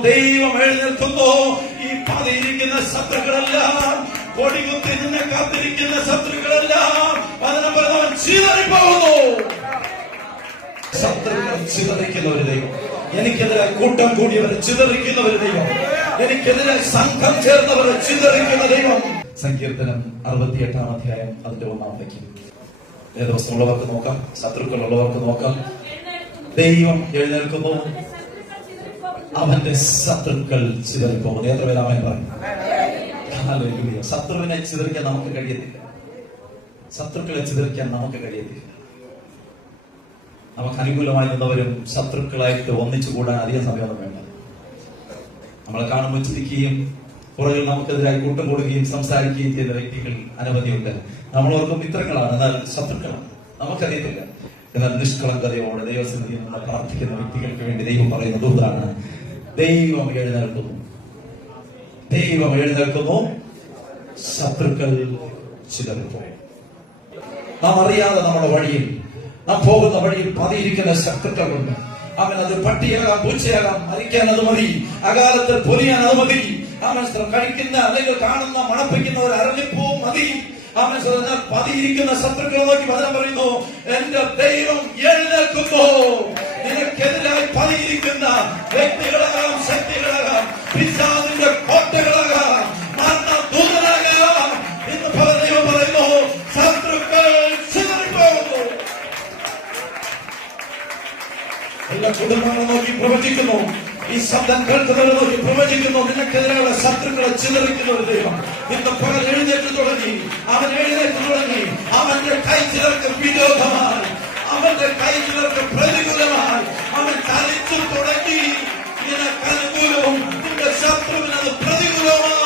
ദൈവം എഴുന്നേൽക്കുന്നു. ഈ പതിയിരിക്കുന്ന ശത്രുക്കളെല്ലാം കൊടികുത്തി നിന്നെ കാത്തിരിക്കുന്ന ശത്രുക്കളെല്ലാം പതിനൊമ്പതവൻ ചിതറിപ്പോകുന്നു. ശത്രുക്കൾ ചിതറിക്കുന്ന ഒരു ദൈവം. എനിക്കെതിരെ കൂട്ടം കൂടിയവരെ ചിതറിക്കുന്ന ഒരു ദൈവം. എനിക്കെതിരെ സംഘം ചേർന്നവരെ ചിതറിക്കുന്ന ദൈവം. സങ്കീർത്തനം അറുപത്തിയെട്ടാം അധ്യായം അതിന്റെ ഒന്നാം വയ്ക്കും ഏതവസ്ഥമുള്ളവർക്ക് നോക്കാം? ശത്രുക്കൾ ഉള്ളവർക്ക് നോക്കാം. ദൈവം എഴുന്നേൽക്കുന്നു. അവന്റെ ശത്രുക്കൾ ചിതറിപ്പോകുന്നു എത്ര പേര് അവൻ പറയും ശത്രുവിനെ ചിതറിക്കാൻ നമുക്ക് കഴിയത്തില്ല. ശത്രുക്കളെ ചിതറിക്കാൻ നമുക്ക് കഴിയത്തില്ല. നമുക്ക് അനുകൂലമായി നിന്നവരും ശത്രുക്കളായിട്ട് ഒന്നിച്ചു കൂടാൻ അധികം സമയമൊന്നും വേണ്ട. നമ്മളെ കാണുമ്പോൾ ചിരിക്കുകയും പുറകിൽ നമുക്കെതിരായി കൂട്ടം കൂടുകയും സംസാരിക്കുകയും ചെയ്ത വ്യക്തികൾ അനവധിയുണ്ട്. നമ്മളോർക്കും മിത്രങ്ങളാണ് എന്നാൽ ശത്രുക്കളാണ്. നമുക്കറിയത്തില്ല. എന്നാൽ നിഷ്കളങ്കതയോടെ ദൈവസന്നിധിയിൽ നിന്ന് പ്രാർത്ഥിക്കുന്ന വ്യക്തികൾക്ക് വേണ്ടി ദൈവം പറയുന്ന ദൂതാണ് ദൈവം എഴുന്നേൽക്കുന്നു. ദൈവം എഴുന്നേൽക്കുന്നു. ശത്രുക്കൾ ചിതറിപ്പോയി നാം അറിയാതെ നമ്മുടെ വഴിയിൽ നാം പോകുന്ന വഴിയിൽ പതിയിരിക്കുന്ന ശത്രുക്കളുണ്ട്. അവൻ അത് പട്ടിയാകാം പൂച്ചയാകാം മരിക്കാൻ അത് മതി. അകാലത്ത് പൊലിയാൻ അത് മതി. അവൻ കഴിക്കുന്ന അല്ലെങ്കിൽ കാണുന്ന മണപ്പിക്കുന്ന ഒരു അരളിപ്പൂവും മതി. അവൻ പതിയിരിക്കുന്ന ശത്രുക്കളെ നോക്കി വചനം പറയുന്നു എന്റെ ദൈവം എഴുന്നേൽക്കുന്നു. നിനക്കെതിരായി പതിയിരിക്കുന്ന വ്യക്തികളാകാം ശക്തികളാകാം പിശാദിന്റെ കോട്ടകളാകാം. മരണ ദൂതനാകാം പല ദൈവം പറയുന്നു. ശത്രുക്കൾ ചിതറിപ്പോകുന്നു. എല്ലാ കുടുംബങ്ങളെ നോക്കി പ്രവചിക്കുന്നു. ഈ ശബ്ദം കേൾക്കുന്നവരെ നോക്കി പ്രവചിക്കുന്നു. നിനക്കെതിരെയുള്ള ശത്രുക്കളെ ചിതറിക്കുന്ന ഒരു ദൈവം. ഇന്ന് പകൽ എഴുന്നേറ്റ് തുടങ്ങി. അവൻ എഴുന്നേറ്റ് തുടങ്ങി. അവന്റെ കൈ ചിതർക്ക് വിരോധമായി അവന്റെ കൈ പ്രതികൂലമായി അവൻ ചലിച്ചു തുടങ്ങി. നിനക്ക് അനുകൂലവും നിന്റെ ശത്രുവിന് അത് പ്രതികൂലമാണ്?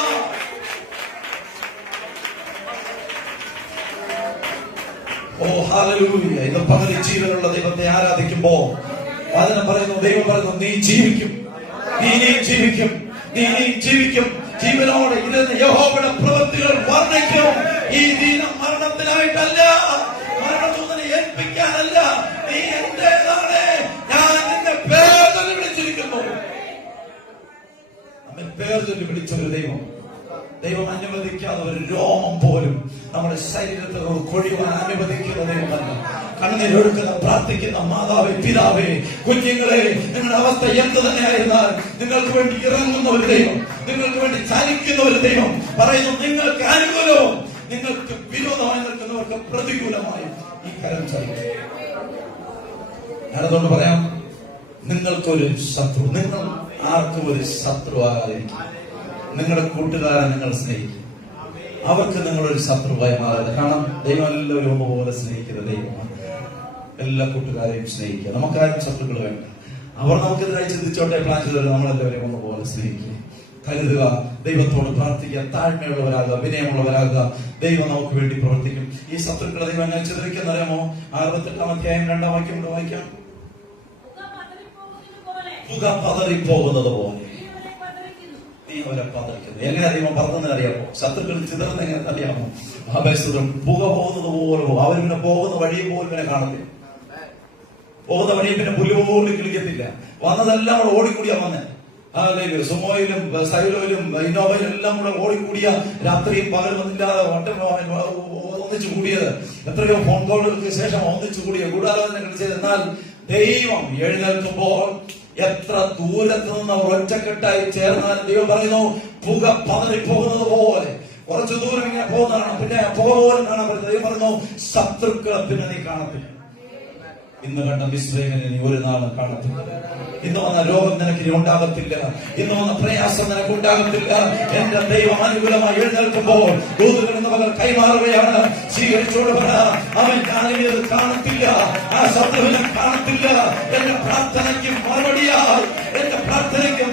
ഓ ഹാലലൂയ ഇന്ന് പകൽ ജീവനുള്ള ദൈവത്തെ ആരാധിക്കുമ്പോ വചനം പറയുന്നു ദൈവം പറയുന്നു നീ ജീവിക്കും. നീ ജീവിക്കും. നീ ജീവിക്കും. ജീവനോടെ ഇരുന്ന് യഹോവയുടെ പ്രവൃത്തികൾ വർണിക്കും. ഈ ദീനം മരണത്തിനായിട്ടല്ല. ഏൽപ്പിക്കാനല്ല. നീ എന്റേതാണ് ഞാൻ നിന്നെ പേർ വിളിച്ചിരിക്കുന്നു. അവൻ പേർ ചൊല്ലി വിളിച്ചൊരു ദൈവം. ദൈവം അനുവദിക്കാതെ ഒരു രോമം പോലും നമ്മുടെ ശരീരത്തിൽ നിന്ന് കൊഴിയുവാൻ അനുവദിക്കുന്ന ദൈവമല്ല. കണ്ണീരൊഴുക്കുന്ന പ്രാർത്ഥിക്കുന്ന മാതാവേ പിതാവേ കുഞ്ഞുങ്ങളെ നിങ്ങളുടെ അവസ്ഥ എന്ത് തന്നെയായിരുന്നാൽ നിങ്ങൾക്ക് വേണ്ടി ഇറങ്ങുന്ന ഒരു ദൈവം നിങ്ങൾക്ക് വേണ്ടി ചലിക്കുന്ന ഒരു ദൈവം പറയുന്നു നിങ്ങൾക്ക് അനുകൂലവും നിങ്ങൾക്ക് വിരോധമായി നിൽക്കുന്നവർക്ക് പ്രതികൂലമായി ചലിക്കും ഞാനതുകൊണ്ട് പറയാം. നിങ്ങൾക്കൊരു ശത്രു നിങ്ങൾ ആർക്കും ഒരു ശത്രു ആകാതിരിക്കും നിങ്ങളുടെ കൂട്ടുകാരെ നിങ്ങൾ സ്നേഹിക്കും അവർക്ക് നിങ്ങളൊരു ശത്രുവായി മാറരുത്. കാരണം ദൈവം എല്ലാവരും പോലെ സ്നേഹിക്കുന്ന ദൈവമാണ്. എല്ലാ കൂട്ടുകാരെയും സ്നേഹിക്കുക. നമുക്കാരും ശത്രുക്കൾ വേണ്ട. അവർ നമുക്കെതിരായി ചിന്തിച്ചോട്ടെ പ്ലാൻ ചെയ്തവരെ നമ്മളെല്ലാവരെയും ഒന്നുപോലെ സ്നേഹിക്കുക. കരുതുക. ദൈവത്തോട് പ്രാർത്ഥിക്കുക. താഴ്മയുള്ളവരാകുക വിനയമുള്ളവരാകുക. ദൈവം നമുക്ക് വേണ്ടി പ്രവർത്തിക്കും. ഈ ശത്രുക്കളെ ദൈവം അങ്ങനെ ചിതറിക്കുന്നറിയാമോ അറുപത്തെട്ടാം അധ്യായം രണ്ടാം വാക്യം കൂടെ വായിക്കാം. പുക പതറിപ്പോകുന്നത് പോലെ. നീ അവരെ പതറിക്കുന്നു. എങ്ങനെ ദൈവം പറഞ്ഞതെന്ന് അറിയാമോ? ശത്രുക്കൾ ചിതറുന്ന എങ്ങനെ അറിയാമോ? ആവേശത്തും പുക പോകുന്നത് പോലെ അവരിങ്ങനെ പോകുന്ന വഴി പോലും ഇവനെ കാണില്ല പോകുന്ന വഴി പിന്നെ പുല്ല് പോലും കിളിക്കത്തില്ല. വന്നതെല്ലാം കൂടെ ഓടിക്കൂടിയാ വന്നെ. അല്ലെങ്കിൽ സുമോയിലും സൈലോയിലും ഇന്നോവയിലും എല്ലാം കൂടെ ഓടിക്കൂടിയ രാത്രി പകലും ഒന്നില്ലാതെ വട്ടം ഒന്നിച്ചു കൂടിയത്. എത്രയോ ഫോൺ കോളുകൾക്ക് ശേഷം ഒന്നിച്ചു കൂടിയ ഗൂഢാലോചനകൾ ചെയ്തെന്നാൽ ദൈവം എഴുന്നേൽക്കുമ്പോൾ എത്ര ദൂരത്ത് നിന്ന് ഒറ്റക്കെട്ടായി ചേർന്നാൽ ദൈവം പറയുന്നു പുക പതറിപ്പോകുന്നത് പോലെ. കുറച്ചു ദൂരം ഇങ്ങനെ പോകുന്നതാണ്. പിന്നെ പുക കാണാൻ പറ്റുന്നത്. ദൈവം പറയുന്നു ശത്രുക്കളെ പിന്നെ നീ കാണത്തില്ല. ഇന്ന് കണ്ട മിശ്രമിനെ നീ ഒരു നാളും കാണത്തില്ല. ഇന്ന് വന്ന രോഗം നിനക്ക് ഉണ്ടാകത്തില്ല. ഇന്ന് വന്ന പ്രയാസം നിനക്ക് ഉണ്ടാകത്തില്ല. എന്റെ ദൈവം അനുകൂലമായി എഴുന്നേൽക്കുമ്പോൾ കൈമാറുകയാണ്. സ്വീകരിച്ചോട് പറ അവൻ ഞാനിത് കാണത്തില്ല. ആ ശത്രുവിനെ കാണത്തില്ല. എന്റെ പ്രാർത്ഥനയ്ക്ക് മറുപടിയായി. എന്റെ പ്രാർത്ഥനയ്ക്ക്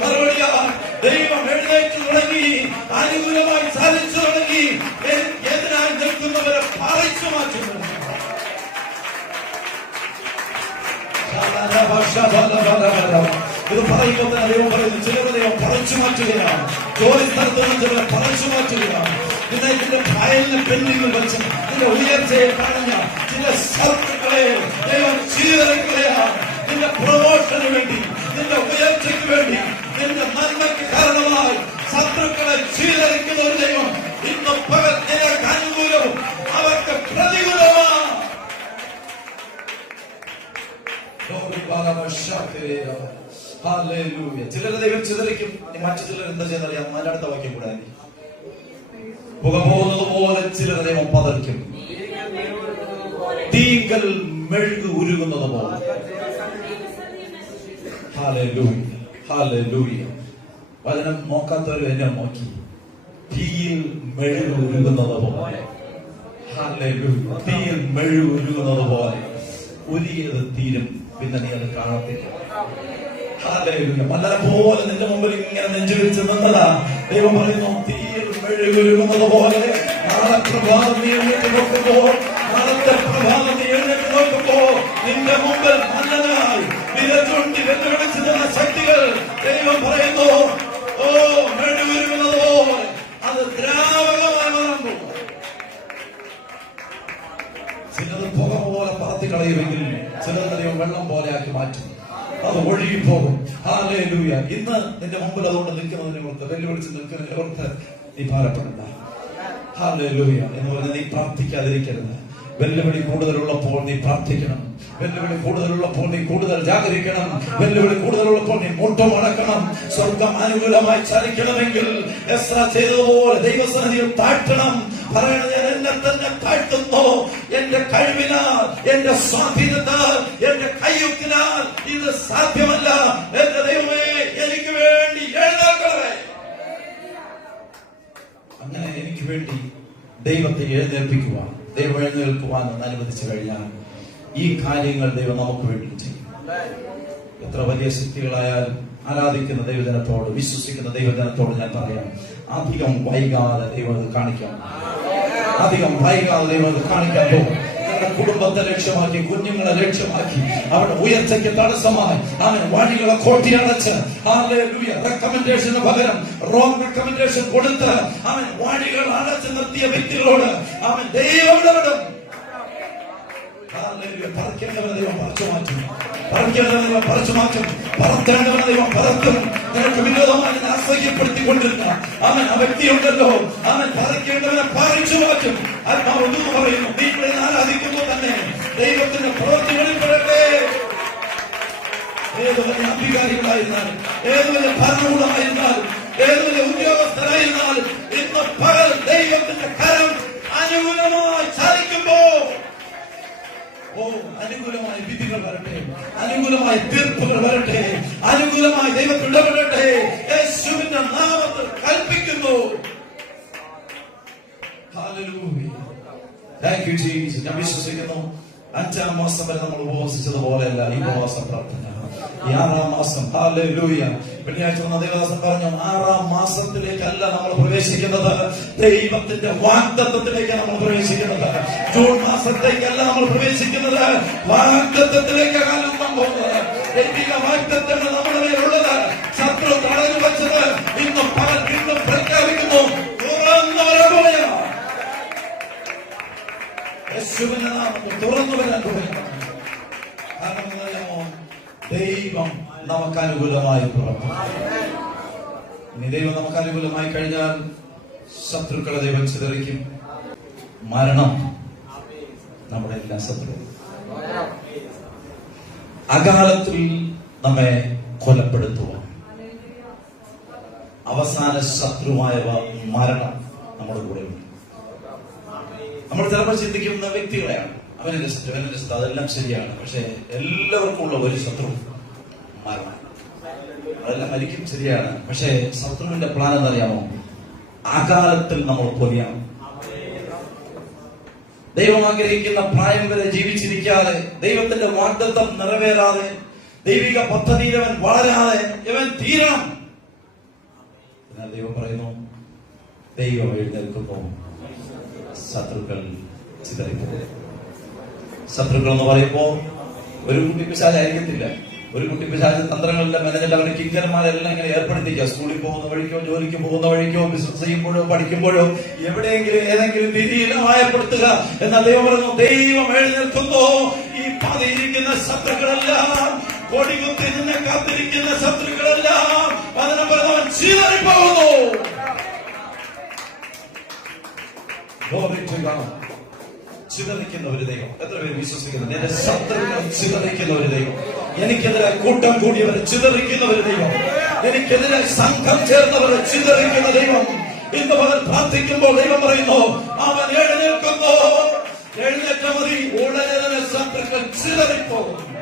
ഇത് പറയുമ്പോൾ ദൈവം പറയുന്നു. ചിലവ് ദൈവം പറിച്ചു മാറ്റുകയാണ്. ജോലി സ്ഥലത്ത് നിന്ന് ചിലരെ പറിച്ചു മാറ്റുകയാണ്. പിന്നെ ഇതിന്റെ ഫയലിന് പെണ്ണിൽ വെച്ച് ഇതിന്റെ ഉയർച്ചയെ കാണുന്ന ചില ശത്രുക്കളെ ചിലർ ദൈവം ചിതറിക്കും. മറ്റു ചിലർ എന്താ ചെയ്യുന്നറിയാം അതിന്റെ അടുത്ത വാക്യം കൂടെ. പുക പോകുന്നത് പോലെ ചിലർ ദൈവം പതറിക്കും. തീങ്കൽ മെഴുകു ഉരുകുന്നത് പോലെ. വചനം നോക്കാത്തവരും എന്നെ നോക്കി. തീയിൽ മെഴുകു ഉരുകുന്നത് പോലെ. തീയിൽ മെഴുകു ഉരുകുന്നത് പോലെ. ഉരിയത് തീരും. പിന്നെ നീ അത് കാണത്തില്ല. പോലെ നിന്റെ മുമ്പിൽ ഇങ്ങനെ നെഞ്ചുവിരിച്ച് നിന്നതാ. ദൈവം പറയുന്നു തീയിൽ മെഴുകുരുകുന്നത് പോലെ നാളെ പ്രഭാതം നീ എഴുന്നേറ്റ് നോക്കുമ്പോൾ അത് ഒഴുകി പോകും. ഹാലേലൂയ ഇന്ന് നിന്റെ മുമ്പിൽ അതുകൊണ്ട് നിൽക്കുന്നതിനെ ഓർത്ത് വെല്ലുവിളിച്ച് നിൽക്കുന്നതിനെ ഓർത്ത് നീ ഭാരപ്പെടണ്ട. ഹാലേലൂയ എന്ന് നീ പ്രാർത്ഥിക്കാതിരിക്കരുത്. വെല്ലുവിളി കൂടുതലുള്ളപ്പോൾ നീ പ്രാർത്ഥിക്കണം. വെല്ലുവിളി കൂടുതലുള്ളപ്പോൾ നീ കൂടുതൽ ജാഗരിക്കണം. വെല്ലുവിളി കൂടുതലുള്ളപ്പോൾ നീ മുട്ടം അടക്കണം സ്വർഗം അനുകൂലമായി ചലിക്കണമെങ്കിൽ ചെയ്തതുപോലെ ദൈവസന്നിധിയിൽ താഴ്ത്തണം. പറയണത് എന്നെ തന്നെ താഴ്ത്തുന്നു എന്റെ കഴിവിനാൽ എന്റെ സ്വാധീനത്താൽ എന്റെ കയ്യൊക്കിനാൽ ഇത് സാധ്യമല്ല എന്റെ ദൈവമേ എനിക്ക് വേണ്ടി എഴുന്നേൽക്കണമേ. അങ്ങനെ എനിക്ക് വേണ്ടി ദൈവത്തെ എഴുന്നേൽപ്പിക്കുവാൻ ദൈവം എഴുന്നേൽക്കുവാൻ എന്ന് അനുവദിച്ചു കഴിഞ്ഞാൽ ഈ കാര്യങ്ങൾ ദൈവം നമുക്ക് വേണ്ടി ചെയ്യും. എത്ര വലിയ ശക്തികളായാലും ആരാധിക്കുന്ന ദൈവജനത്തോട് വിശ്വസിക്കുന്ന ദൈവജനത്തോട് ഞാൻ പറയാം അധികം വൈകാതെ ദൈവം കാണിക്കാം. അധികം വൈകാതെ ദൈവം ഇത് കാണിക്കാൻ പോകും കുടുംബത്തെ ലക്ഷ്യമാക്കി കുഞ്ഞുങ്ങളെ ലക്ഷ്യമാക്കി അവരുടെ ഉയർച്ചയ്ക്ക് തടസ്സമായി. അവൻ വഴികളെ കോട്ടിയടച്ച് റെക്കമെൻഡേഷന് പകരം. റോങ് റെക്കമെൻഡേഷൻ കൊടുത്ത്. അവൻ വഴികൾ അടച്ചു നിർത്തിയ വ്യക്തികളോട് അവൻ ദൈവം. പറിക്കേണ്ടവനെ ദൈവം പറിച്ചു മാറ്റും. പറിക്കേണ്ടവനെ ദൈവം പറിച്ചു മാറ്റും. പറത്തേണ്ടവനെ ദൈവം പറത്തും നിനക്ക് വിനോദമായി നിന്നെ അസഹ്യപ്പെടുത്തിക്കൊണ്ടിരുന്ന അവൻ ആ വ്യക്തിയുണ്ടല്ലോ. അവൻ പറിക്കേണ്ടവനെ പറിച്ചു മാറ്റും. ആത്മാവ് ഒന്നു പറയുന്നു നീ ആരാധിക്കുമ്പോൾ തന്നെ. ദൈവത്തിന്റെ പ്രവൃത്തി വെളിപ്പെടട്ടെ. ഏത് വലിയ അധികാരികളായിരുന്നാലും ഏത് വലിയ ഭരണകൂടമായിരുന്നാലും ഏത് വലിയ ഉദ്യോഗസ്ഥരായിരുന്നാലും ഇന്ന് പകൽ ദൈവത്തിന്റെ കരം അനുകൂലമായി ചലിക്കുമ്പോ ഓ അനുകൂലമായ വിധികൾ വരട്ടെ. അനുകൂലമായ തീർപ്പുകൾ വരട്ടെ. അനുകൂലമായ ദൈവത്തിൽ ഇടപെടട്ടെ യേശുവിന്റെ നാമത്തിൽ കൽപ്പിക്കുന്നു. താങ്ക് യു ജീസസ് ഞാൻ വിശ്വസിക്കുന്നു. അഞ്ചാം മാസം വരെ നമ്മൾ ഉപവസിച്ചതുപോലെയല്ല ഈ ഉപവാസ പ്രാർത്ഥന. ഈ ആറാം മാസം. വെള്ളിയാഴ്ച വന്ന ദേവദാസൻ പറഞ്ഞു ആറാം മാസത്തിലേക്കല്ല നമ്മൾ പ്രവേശിക്കുന്നത്. ദൈവത്തിന്റെ വാഗ്ദത്വത്തിലേക്കാണ് നമ്മൾ പ്രവേശിക്കുന്നത്. ജൂൺ മാസത്തേക്കല്ല നമ്മൾ പ്രവേശിക്കുന്നത്. വാഗ്ദത്വത്തിലേക്കാണ് നമ്മൾ പോകുന്നത് ദൈവിക വാഗ്ദത്വങ്ങൾ നമ്മുടെ മേലുള്ളത്. നമുക്ക് അനുകൂലമായി ഇനി ദൈവം നമുക്ക് അനുകൂലമായി കഴിഞ്ഞാൽ ശത്രുക്കളെ ദൈവം ചിതറിക്കും. മരണം നമ്മുടെ എല്ലാ ശത്രു അകാലത്തിൽ നമ്മെ കൊലപ്പെടുത്തുക അവസാന ശത്രുവായവ മരണം നമ്മുടെ കൂടെ ഉണ്ട് നമ്മൾ ചിലപ്പോൾ ചിന്തിക്കുന്ന വ്യക്തികളെയാണ്. അവനെ രസിച്ചു അവനെ രസിച്ചു അതെല്ലാം ശരിയാണ്. പക്ഷെ എല്ലാവർക്കും ഉള്ള ഒരു ശത്രു മരണം അതെല്ലാം മരിക്കും ശരിയാണ്. പക്ഷെ ശത്രുവിന്റെ പ്ലാൻ എന്നറിയാമോ? കാലത്തിൽ നമ്മൾ പൊലിയാം ദൈവം ആഗ്രഹിക്കുന്ന പ്രായം വരെ ജീവിച്ചിരിക്കാതെ ദൈവത്തിന്റെ വാഗ്ദത്വം നിറവേറാതെ ദൈവിക പദ്ധതിയിൽ അവൻ വളരാതെ ഇവൻ തീരണം. എന്നാൽ ദൈവം പറയുന്നു ദൈവം എഴുന്നേൽക്കുന്നു. ശത്രുക്കൾ ചിതറിപ്പോകും. ശത്രുക്കൾ എന്ന് പറയുമ്പോ ഒരു കുട്ടി പിശാചായിരിക്കത്തില്ല ഒരു കുട്ടി പിശാച തന്ത്രങ്ങളെല്ലാം മെനഞ്ഞിട്ട് അവരുടെ ടീച്ചർമാരെല്ലാം ഇങ്ങനെ ഏർപ്പെടുത്തിക്കുക സ്കൂളിൽ പോകുന്ന വഴിക്കോ ജോലിക്ക് പോകുന്ന വഴിക്കോ ബിസിനസ് ചെയ്യുമ്പോഴോ പഠിക്കുമ്പോഴോ എവിടെയെങ്കിലും ഏതെങ്കിലും വിധിയിലമായപ്പെടുത്തുക എന്ന ദൈവം പറഞ്ഞു ദൈവം എഴുന്നേൽക്കുന്നു. ഈ പതിയിരിക്കുന്ന ശത്രുക്കളെല്ലാം കൊടികുത്തി നിന്നെ കാത്തിരിക്കുന്ന ശത്രുക്കളെല്ലാം അതിനെ പറഞ്ഞവൻ ചീതറിപ്പോകുന്നു. Glory. ചിതറിക്കുന്ന ഒരു ദൈവം. എത്ര പേര് വിശ്വസിക്കുന്നത് എന്റെ ശത്രുക്കൾ ചിതറിക്കുന്ന ഒരു ദൈവം. എനിക്കെതിരെ കൂട്ടം കൂടിയവർ ചിതറിക്കുന്ന ഒരു ദൈവം. എനിക്കെതിരെ സംഘം ചേർന്നവർ ചിതറിക്കുന്ന ദൈവം. ഇന്ന് പകൽ പ്രാർത്ഥിക്കുമ്പോൾ ദൈവം പറയുന്നു അവൻ എഴുന്നേൽക്കുന്നു. എഴുന്നേറ്റ മതി. ഉടനെ തന്നെ ശത്രുക്കൾ ചിതറിപ്പോകും.